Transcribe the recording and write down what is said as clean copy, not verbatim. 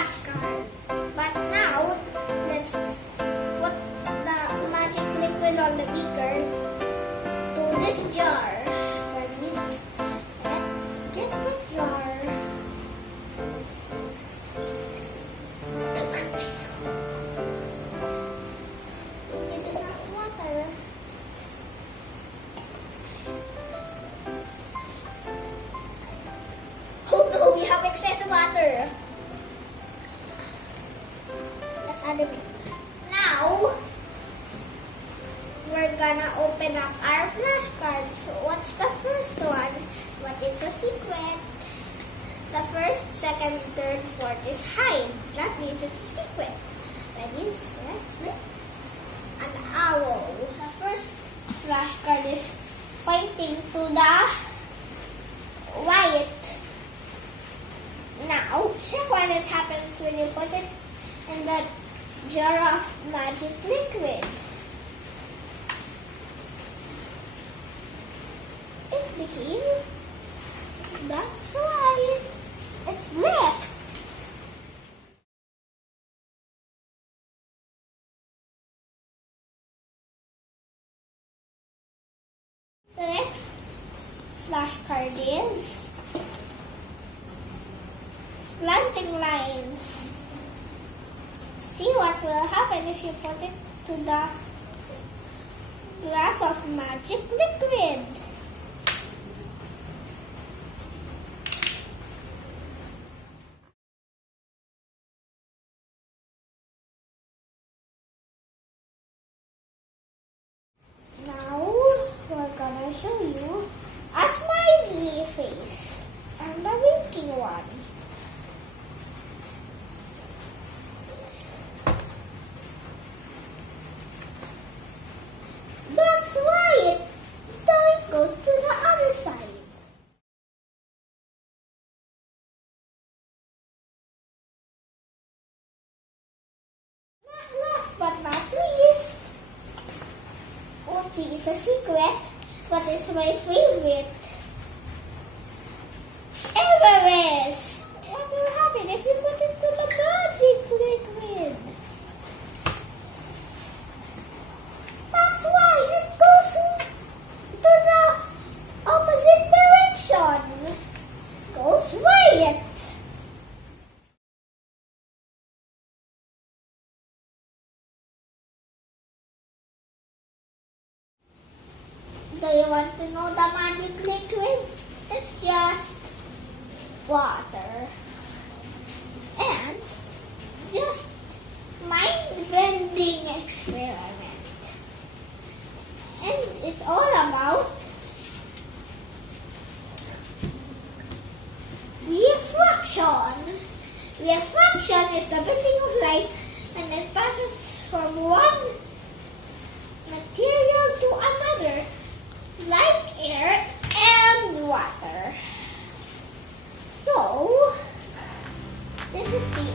flashcards. But now, let's put the magic liquid on the beaker to this jar. For this, let's get the jar. It is not water. Oh no, we have excess water. Let's add a bit. Now, we're gonna open up our flashcards. So what's the first one? But it's a secret. The first, second, third, fourth is hide. That means it's a secret. Ready, set, an owl. The first flashcard is pointing to the white. Now, check what it happens when you put it in the jar of magic liquid. It became, that's right, it's left. The next flashcard is slanting lines. See what will happen if you put it to the glass of magic liquid. Now we're gonna show you a smiley face and a winking one. That's right. Now it goes to the other side. Last but not least, see, it's a secret, but it's my favorite. Everest! What will happen if you put it to the magic liquid? That's why it goes to the opposite direction. Goes right. Do you want to know the magic liquid? It's just water. And just mind-bending experiment. And it's all about refraction. Refraction is the bending of light and it passes from one material to another, like air and water. So, this is the